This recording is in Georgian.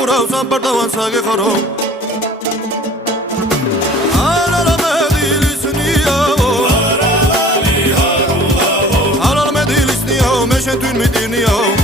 ხურავს ამ პარტავან საგეხარო Alal me dilisnio, me sento in mitinio